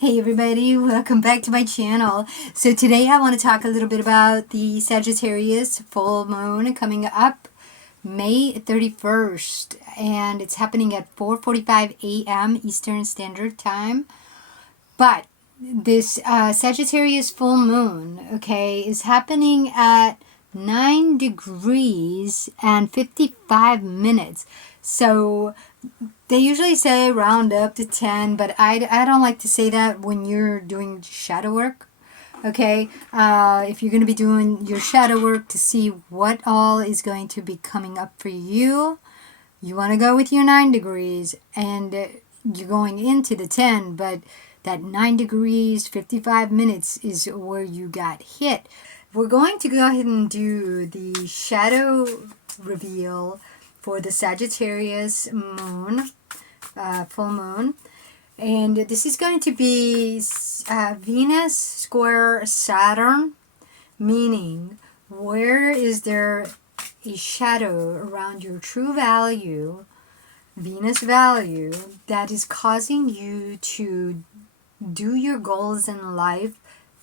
Hey everybody, welcome back to my channel. So today I want to talk a little bit about the Sagittarius full moon coming up May 31st, and it's happening at 4:45 a.m. Eastern Standard Time. But this Sagittarius full moon, okay, is happening at 9 degrees and 55 minutes. So they usually say round up to 10, but I don't like to say that when you're doing shadow work. Okay, if you're going to be doing your shadow work to see what all is going to be coming up for you, you want to go with your 9 degrees, and you're going into the 10, but that 9 degrees, 55 minutes is where you got hit. We're going to go ahead and do the shadow reveal for the Sagittarius moon, full moon. And this is going to be Venus square Saturn, meaning where is there a shadow around your true value, Venus value, that is causing you to do your goals in life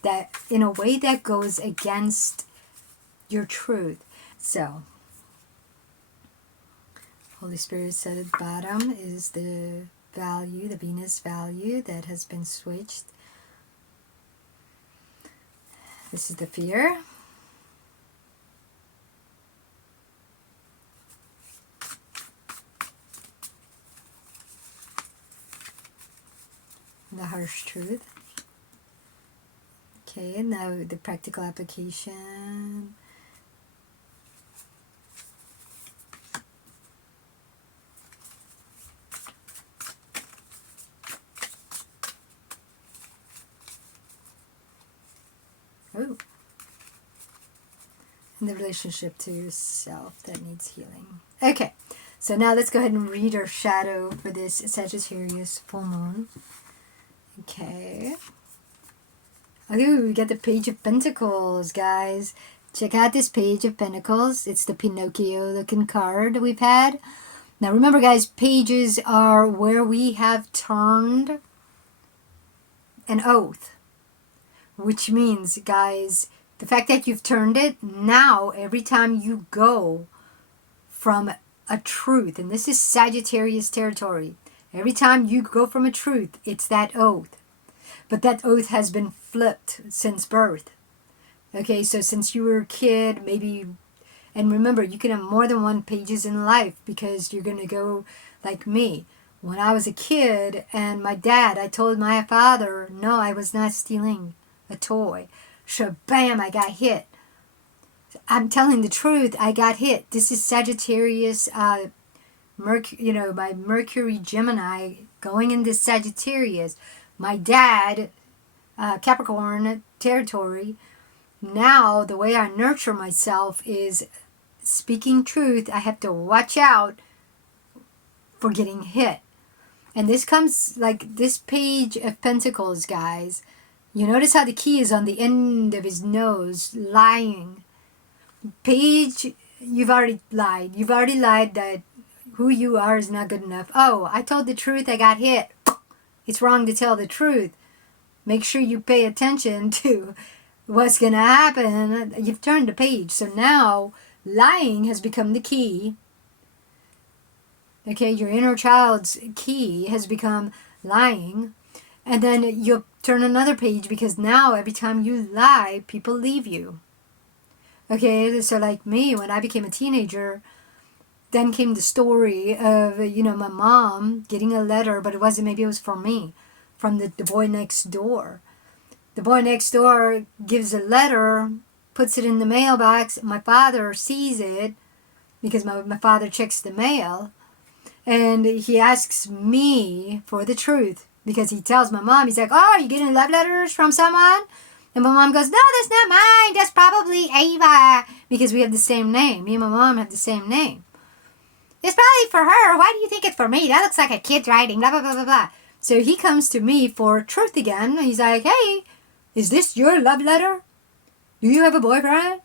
that in a way that goes against your truth. So Holy Spirit said at the bottom is the value, the Venus value that has been switched. This is the fear. The harsh truth. Okay, and now the practical application. Oh. And the relationship to yourself that needs healing. Okay, so now let's go ahead and read our shadow for this Sagittarius full moon. Okay. Ooh, we got the Page of Pentacles, guys. Check out this Page of Pentacles. It's the Pinocchio-looking card we've had. Now remember, guys, pages are where we have turned an oath. Which means, guys, the fact that you've turned it, now every time you go from a truth, and this is Sagittarius territory, every time you go from a truth, it's that oath. But that oath has been flipped since birth. Okay, so since you were a kid, maybe, and remember, you can have more than one pages in life because you're going to go like me. When I was a kid and my dad, I told my father, no, I was not stealing a toy. So bam, I got hit. I'm telling the truth, I got hit. This is Sagittarius, Mercury, my Mercury Gemini going into Sagittarius. My dad, Capricorn territory. Now the way I nurture myself is speaking truth. I have to watch out for getting hit. And this comes like this Page of Pentacles, guys. You notice how the key is on the end of his nose, lying. Page, you've already lied. You've already lied that who you are is not good enough. Oh, I told the truth, I got hit. It's wrong to tell the truth. Make sure you pay attention to what's going to happen. You've turned the page. So now lying has become the key. Okay, your inner child's key has become lying. And then you'll turn another page because now every time you lie, people leave you. Okay, so like me, when I became a teenager, then came the story of, my mom getting a letter, but maybe it was from me, from the boy next door. The boy next door gives a letter, puts it in the mailbox. My father sees it because my father checks the mail. And he asks me for the truth because he tells my mom, he's like, oh, are you getting love letters from someone? And my mom goes, no, that's not mine. That's probably Eva, because we have the same name. Me and my mom have the same name. It's probably for her. Why do you think it's for me? That looks like a kid's writing, blah, blah, blah, blah, blah. So he comes to me for truth again. He's like, hey, is this your love letter? Do you have a boyfriend?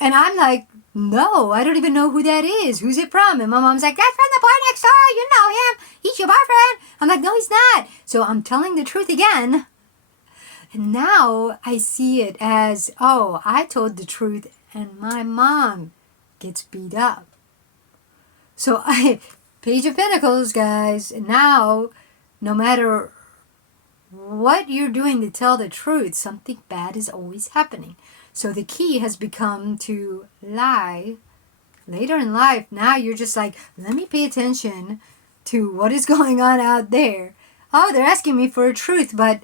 And I'm like, no, I don't even know who that is. Who's it from? And my mom's like, that's from the boy next door. You know him. He's your boyfriend. I'm like, no, he's not. So I'm telling the truth again. And now I see it as, oh, I told the truth and my mom gets beat up. So Page of Pentacles, guys, now no matter what you're doing to tell the truth, something bad is always happening. So the key has become to lie. Later in life, now you're just like, let me pay attention to what is going on out there. Oh, they're asking me for a truth, but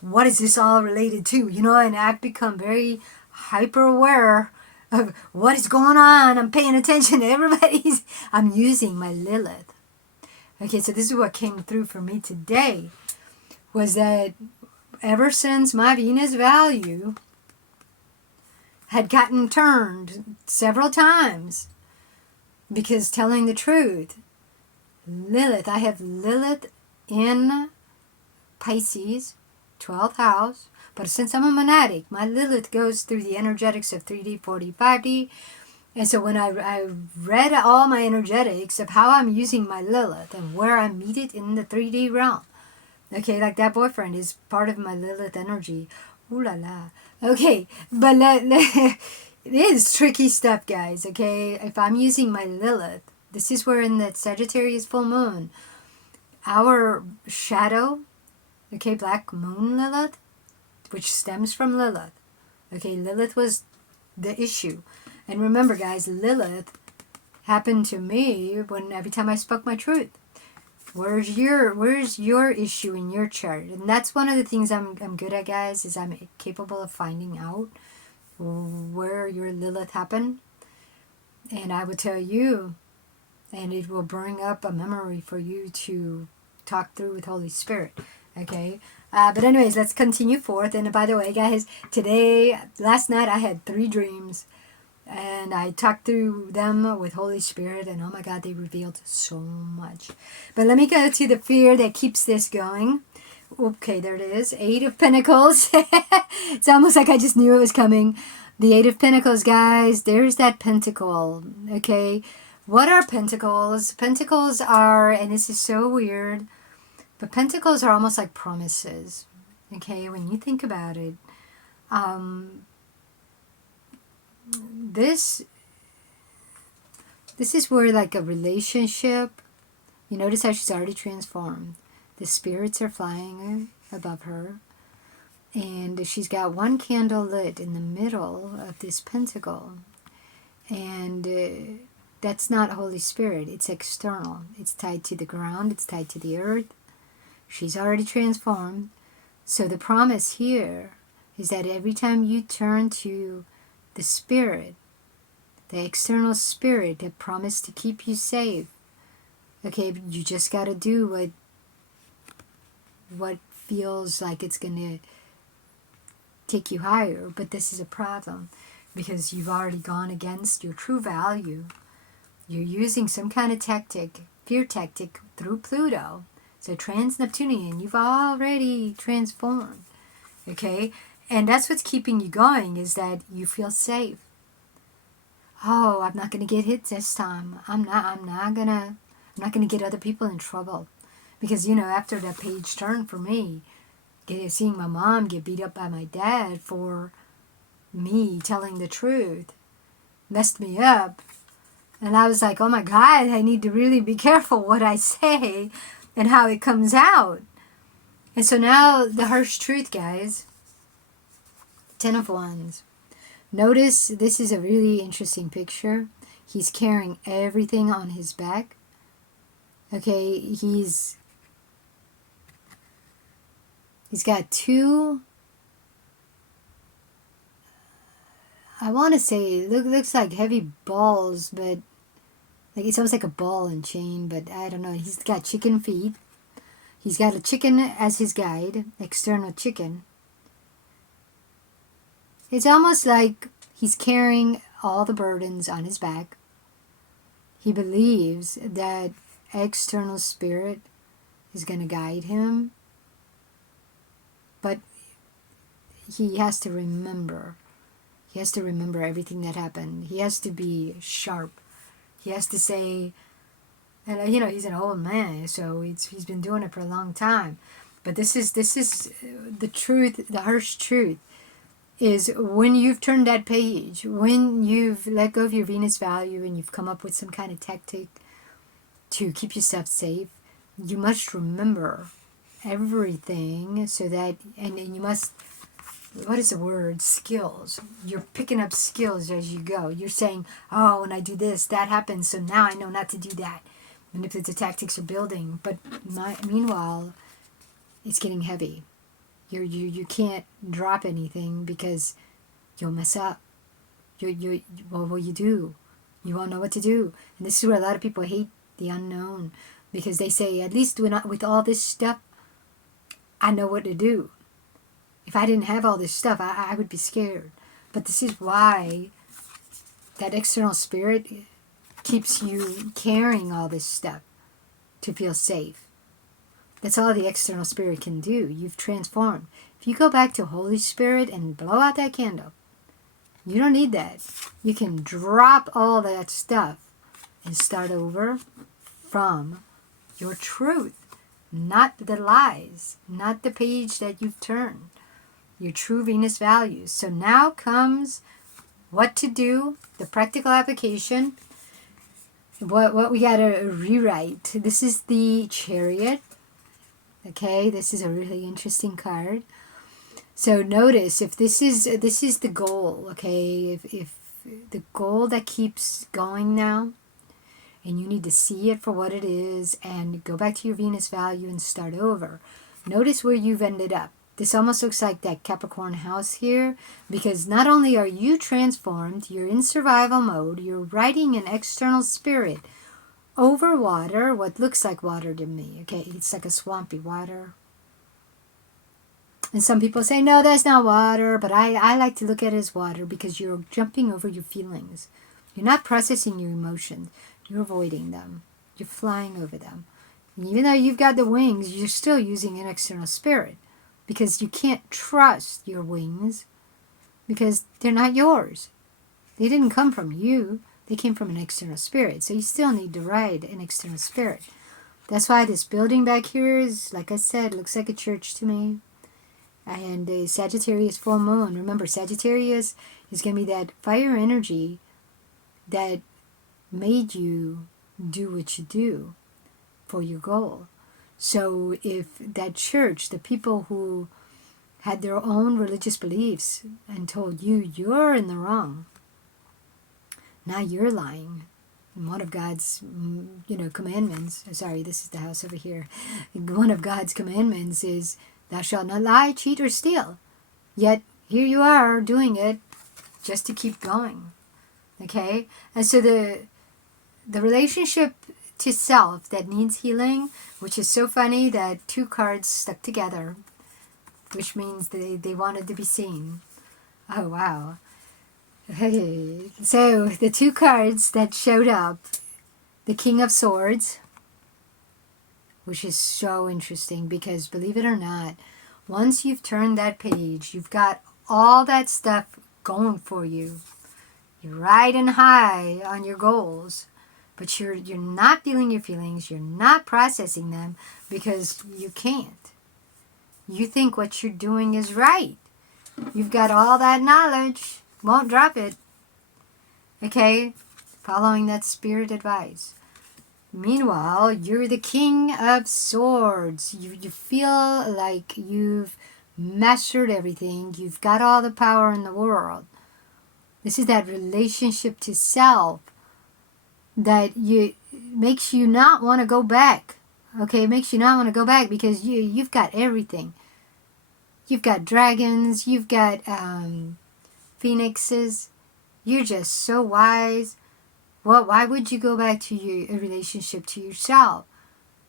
what is this all related to? You know, and I've become very hyper aware of what is going on. I'm paying attention to everybody's. I'm using my Lilith. Okay, so this is what came through for me today, was that ever since my Venus value had gotten turned several times, because telling the truth, Lilith, I have Lilith in Pisces, 12th house, but since I'm a monadic, my Lilith goes through the energetics of 3D, 4D, 5D, and so when I read all my energetics of how I'm using my Lilith and where I meet it in the 3D realm, okay, like that boyfriend is part of my Lilith energy. Ooh la la. Okay, but it is tricky stuff, guys, okay? If I'm using my Lilith, this is where in the Sagittarius full moon, our shadow, okay, black moon Lilith, which stems from Lilith. Okay, Lilith was the issue. And remember, guys, Lilith happened to me when every time I spoke my truth. Where's your issue in your chart? And that's one of the things I'm good at, guys, is I'm capable of finding out where your Lilith happened. And I will tell you, and it will bring up a memory for you to talk through with Holy Spirit. Okay? But anyways, let's continue forth. And by the way, guys, last night I had 3 dreams. And I talked through them with Holy Spirit, and oh my God, they revealed so much. But let me go to the fear that keeps this going. Okay, there it is. 8 of Pentacles. It's almost like I just knew it was coming. The 8 of Pentacles, guys. There's that pentacle. Okay, what are pentacles? Pentacles are, and this is so weird, but pentacles are almost like promises. Okay, when you think about it, this is where, like, a relationship, you notice how she's already transformed. The spirits are flying above her, and she's got one candle lit in the middle of this pentacle, and that's not Holy Spirit. It's external. It's tied to the ground. It's tied to the earth. She's already transformed. So the promise here is that every time you turn to the spirit, the external spirit that promised to keep you safe, okay, you just got to do what feels like it's going to take you higher. But this is a problem because you've already gone against your true value. You're using some kind of tactic, fear tactic, through Pluto. So trans-Neptunian, you've already transformed, okay? And that's what's keeping you going, is that you feel safe. Oh, I'm not going to get hit this time. I'm not going to get other people in trouble. Because, you know, after that page turn for me, seeing my mom get beat up by my dad for me telling the truth messed me up. And I was like, oh my God, I need to really be careful what I say and how it comes out. And so now the harsh truth, guys. 10 of Wands. Notice this is a really interesting picture. He's carrying everything on his back. Okay, he's got 2, I want to say, looks like heavy balls, but like it's almost like a ball and chain, but I don't know. He's got chicken feet. He's got a chicken as his guide, external chicken. It's almost like he's carrying all the burdens on his back. He believes that external spirit is going to guide him. But he has to remember. He has to remember everything that happened. He has to be sharp. He has to say, and you know, he's an old man, so he's been doing it for a long time. But this is the truth, the harsh truth, is when you've turned that page, when you've let go of your Venus value and you've come up with some kind of tactic to keep yourself safe, you must remember everything so that, and you must, what is the word? Skills. You're picking up skills as you go. You're saying, oh, when I do this, that happens, so now I know not to do that. And if the tactics are building, but meanwhile, it's getting heavy. You can't drop anything because you'll mess up. What will you do? You won't know what to do. And this is where a lot of people hate the unknown, because they say, at least with all this stuff, I know what to do. If I didn't have all this stuff, I would be scared. But this is why that external spirit keeps you carrying all this stuff to feel safe. That's all the external spirit can do. You've transformed. If you go back to Holy Spirit and blow out that candle, you don't need that. You can drop all that stuff and start over from your truth, not the lies, not the page that you've turned, your true Venus values. So now comes what to do, the practical application, what we got to rewrite. This is the Chariot. Okay, this is a really interesting card. So notice, if this is the goal, okay, if the goal that keeps going now, and you need to see it for what it is and go back to your Venus value and start over. Notice where you've ended up. This almost looks like that Capricorn house here, because not only are you transformed, you're in survival mode, you're riding an external spirit over water, what looks like water to me. Okay, it's like a swampy water. And some people say, no, that's not water, but I like to look at it as water because you're jumping over your feelings. You're not processing your emotions. You're avoiding them. You're flying over them. And even though you've got the wings, you're still using an external spirit because you can't trust your wings because they're not yours. They didn't come from you. They came from an external spirit. So you still need to ride an external spirit. That's why this building back here is, like I said, looks like a church to me. And a Sagittarius full moon. Remember, Sagittarius is going to be that fire energy that made you do what you do for your goal. So if that church, the people who had their own religious beliefs and told you you're in the wrong, now you're lying. One of God's, commandments, sorry, this is the house over here. One of God's commandments is, thou shalt not lie, cheat, or steal. Yet here you are doing it just to keep going. Okay? And so the relationship to self that needs healing, which is so funny that two cards stuck together, which means they wanted to be seen. Oh, wow. Okay. So the two cards that showed up, the King of Swords, which is so interesting because, believe it or not, once you've turned that page, you've got all that stuff going for you. You're riding high on your goals, but you're not feeling your feelings. You're not processing them because you can't. You think what you're doing is right. You've got all that knowledge. Won't drop it. Okay? Following that spirit advice. Meanwhile, you're the King of Swords. You feel like you've mastered everything. You've got all the power in the world. This is that relationship to self that makes you not want to go back. Okay, it makes you not want to go back because you've got everything. You've got dragons. You've got phoenixes. You're just so wise. Well, why would you go back to your relationship to yourself?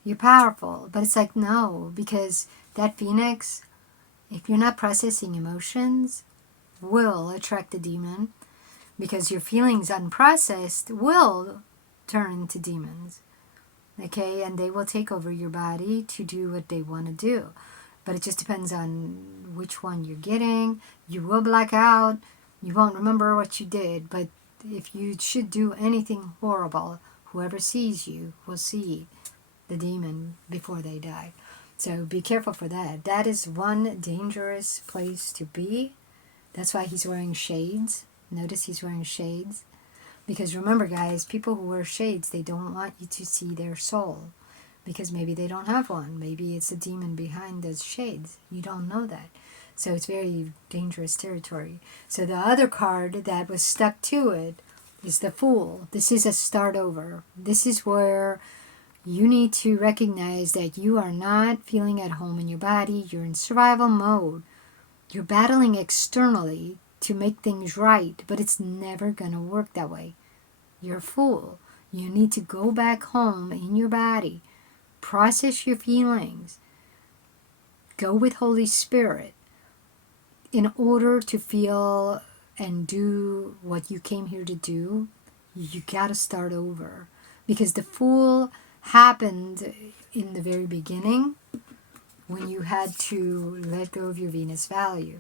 You're powerful. But it's like, no, because that phoenix, if you're not processing emotions, will attract the demon. Because your feelings unprocessed will turn into demons. Okay, and they will take over your body to do what they want to do. But it just depends on which one you're getting. You will black out. You won't remember what you did. But if you should do anything horrible, whoever sees you will see the demon before they die. So be careful for that. That is one dangerous place to be. That's why he's wearing shades. Notice he's wearing shades. Because remember, guys, people who wear shades, they don't want you to see their soul. Because maybe they don't have one. Maybe it's a demon behind those shades. You don't know that. So it's very dangerous territory. So the other card that was stuck to it is the Fool. This is a start over. This is where you need to recognize that you are not feeling at home in your body. You're in survival mode. You're battling externally to make things right, but it's never going to work that way. You're a fool. You need to go back home in your body. Process your feelings. Go with Holy Spirit in order to feel and do what you came here to do. You got to start over, because the Fool happened in the very beginning when you had to let go of your Venus value.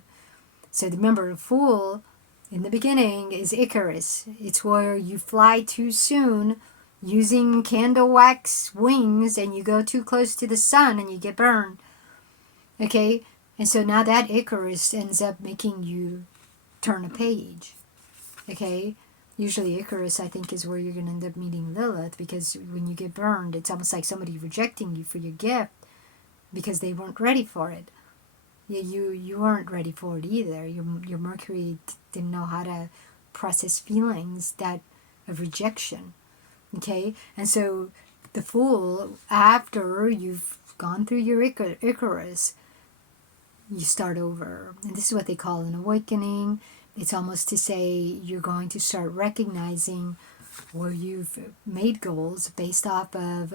So remember, the Fool in the beginning is Icarus. It's where you fly too soon using candle wax wings and you go too close to the sun and you get burned. Okay? And so now that Icarus ends up making you turn a page. Okay? Usually Icarus, I think, is where you're going to end up meeting Lilith, because when you get burned, it's almost like somebody rejecting you for your gift because they weren't ready for it. Yeah, you weren't ready for it either. Your Mercury didn't know how to process feelings that of rejection. Okay? And so the Fool, after you've gone through your Icarus, you start over. And this is what they call an awakening. It's almost to say you're going to start recognizing where you've made goals based off of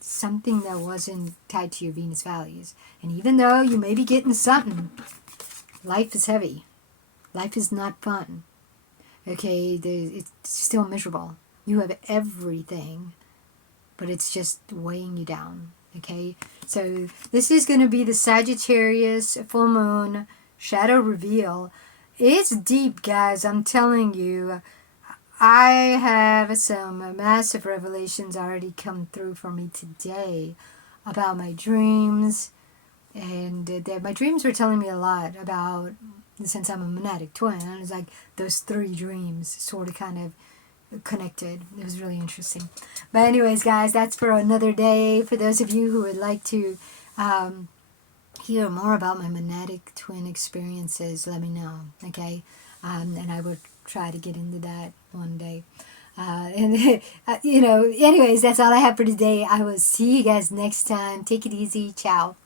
something that wasn't tied to your Venus values. And even though you may be getting something, life is heavy. Life is not fun. Okay, it's still miserable. You have everything, but it's just weighing you down. Okay, so this is going to be the Sagittarius full moon shadow reveal. It's deep, guys. I'm telling you. I have some massive revelations already come through for me today about my dreams. And my dreams were telling me a lot about, since I'm a monadic twin, and it was like those 3 dreams sort of kind of connected. It was really interesting. But anyways, guys, that's for another day. For those of you who would like to hear more about my monadic twin experiences, let me know, okay? And I would try to get into that one day. Anyways, that's all I have for today. I will see you guys next time. Take it easy. Ciao.